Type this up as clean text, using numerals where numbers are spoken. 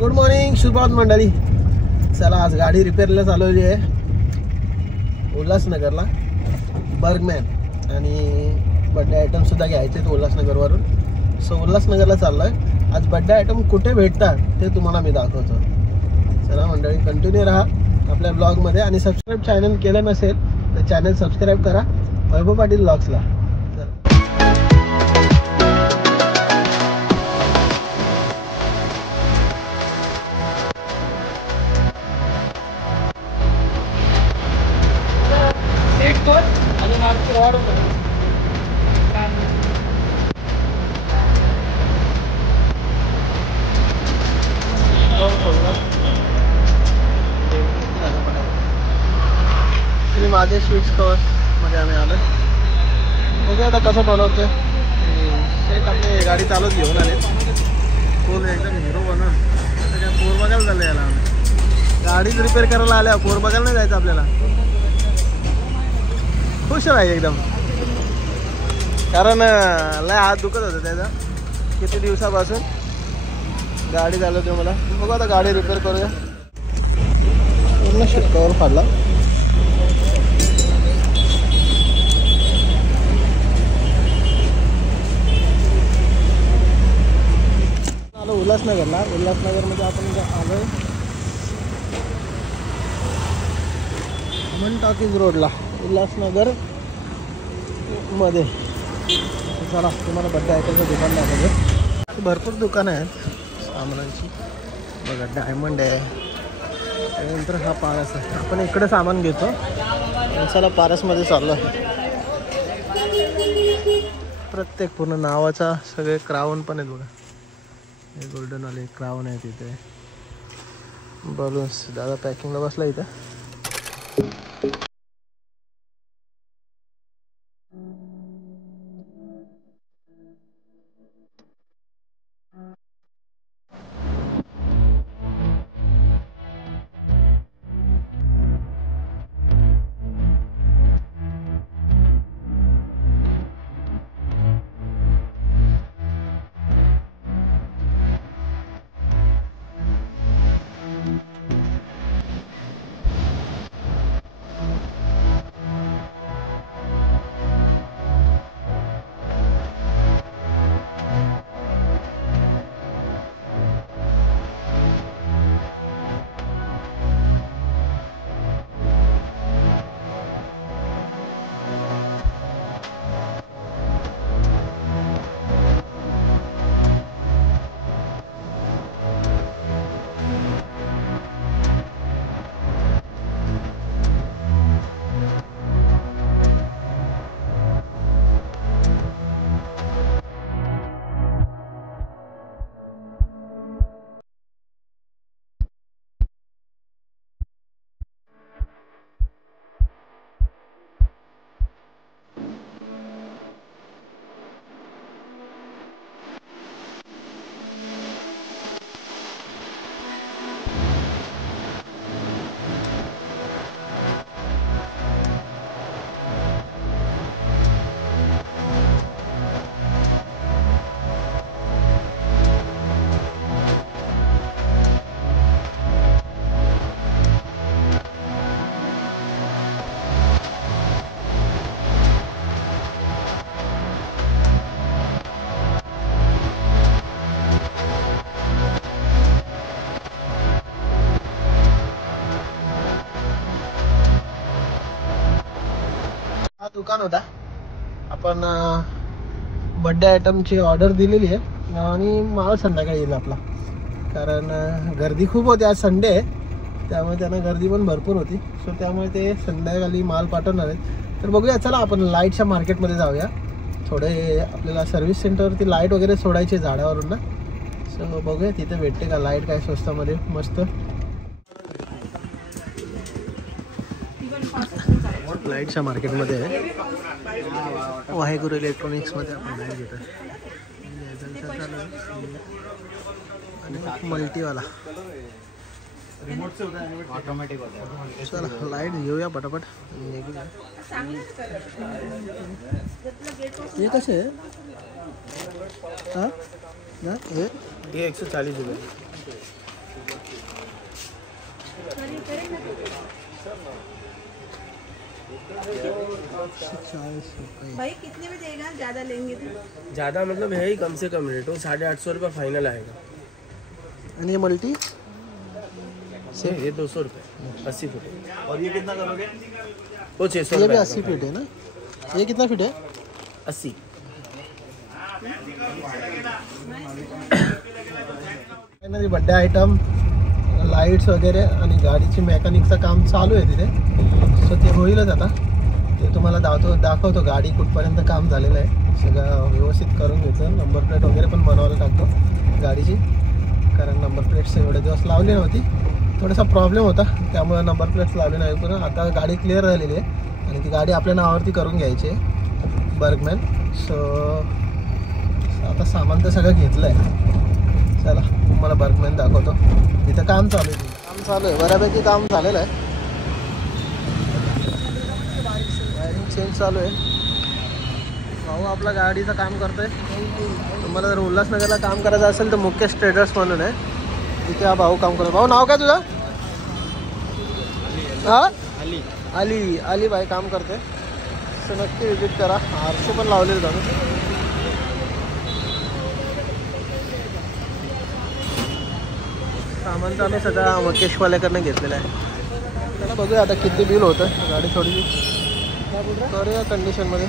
Good morning, शुभप्रभात मंडळी. चला आज गाडी रिपेअरला चालवली आहे उल्हासनगरला. बर्गमॅन आणि बड्डे आयटम सुद्धा घ्यायचे आहेत उल्हासनगरवरून. सो उल्हासनगरला चाललो आहे. आज बड्डे आयटम कुठे भेटतात ते तुम्हाला मी दाखवतो. चला मंडळी, कंटिन्यू राहा आपल्या ब्लॉगमध्ये आणि सबस्क्राईब चॅनल केलं नसेल तर चॅनल सबस्क्राईब करा वैभव पाटील ब्लॉग्सला. माझे स्वीट्स कवर मध्ये आम्ही आलो. बघूया आता कसं बनवतोय. शेट आपली गाडी चालवत घेऊन आले. फुल एकदम हिरो बनवून. आता काय पोर बघायला झालं याला. गाडीच रिपेअर करायला आल्या, पोर बघायला नाही जायचं आपल्याला. खुश आहे एकदम, कारण लय हात दुखत होता त्याचा किती दिवसापासून. गाडी चालवते मला. बघू आता गाडी रिपेअर करूया. पूर्ण शेट कवर फाडला. उल्हासनगरला. उल्हासनगरमध्ये आपण आलोय अमन टॉकीज रोडला, उल्हासनगर मध्ये. चला तुम्हाला बड्डे आयटमचं दुकान दाखवतो. भरपूर दुकानं आहेत सामानांची. बघा डायमंड आहे, त्यानंतर हा पारस आहे. आपण इकडे सामान घेतो. चला पारसमध्ये चाललो आहे. प्रत्येक पूर्ण नावाचा सगळे क्राऊन पण आहेत. बघा हे गोल्डन वाले क्राऊन आहे तिथे. बलून्स दादा पॅकिंगला बसला इथं. दुकान होता. आपण बड्डे आयटमची ऑर्डर दिलेली आहे आणि माल संध्याकाळी येईल आपला. कारण गर्दी खूप होती. आज संडे आहे त्यामुळे त्यांना गर्दी पण भरपूर होती. सो त्यामुळे ते संध्याकाळी माल पाठवणार आहेत. तर बघूया, चला आपण लाईटच्या मार्केटमध्ये जाऊया. थोडे आपल्याला सर्व्हिस सेंटरवरती लाईट वगैरे सोडायचे झाडावरून ना. सो बघूया तिथे भेटते का लाईट काय स्वस्तामध्ये मस्त. लाईटच्या मार्केटमध्ये आहे. वाहेगुरु इलेक्ट्रॉनिक्समध्ये आपण लाईट घेतो. आणि मल्टीवाला ऑटोमॅटिक होता. चला लाईट घेऊया पटापट. ये कसे आहे? हां हे 140 रुपये. भाई कितने में देगा, ज़्यादा लेंगे तो? ज़्यादा मतलब है ही, कम से कम रेट हो, 850 रुपये फाइनल आएगा। आणि ये मल्टी सेम ये 200 रुपये 80 फुट। और ये कितना करोगे? वो 600 ये भी रुपये 80 फीट है ना? ये कितना फीट है? 80। फायनली बड्डे आयटम, लाईट्स वगैरे आणि गाडीची मेकॅनिकचं काम चालू आहे तिथे. सो ते होईलच आता. ते तुम्हाला दाखवतो गाडी कुठपर्यंत काम झालेलं आहे. सगळं व्यवस्थित करून घ्यायचं. नंबर प्लेट वगैरे पण बनवायला टाकतो गाडीची, कारण नंबर प्लेट्स एवढे दिवस लावली नव्हती. थोडासा प्रॉब्लेम होता, त्यामुळे नंबर प्लेट्स लावले नाही. पण आता गाडी क्लिअर झालेली आहे आणि ती गाडी आपल्या नावावरती करून घ्यायची आहे, बर्गमॅन. सो आता सामान तर सगळं घेतलं आहे. चला तुम्हाला बर्गमॅन दाखवतो. इथं काम चालू आहे, बऱ्यापैकी काम झालेलं आहे. वायरिंग चेंज चालू आहे. भाऊ आपला गाडीचं काम करतोय. तुम्हाला जर उल्हासनगरला काम करायचं असेल तर मुकेश ट्रेडर्स म्हणून आहे, तिथे हा भाऊ काम करतो. भाऊ नाव काय तुझं? हा अली भाई काम करते. सो नक्की विजिट करा. आरसे पण लावलेले जातो. सामान तर आम्ही सगळं मुकेशवाल्याकडनं घेतलेलं आहे. त्याला बघूया आता किती बिल होतं. गाडी थोडी करूया कंडिशनमध्ये.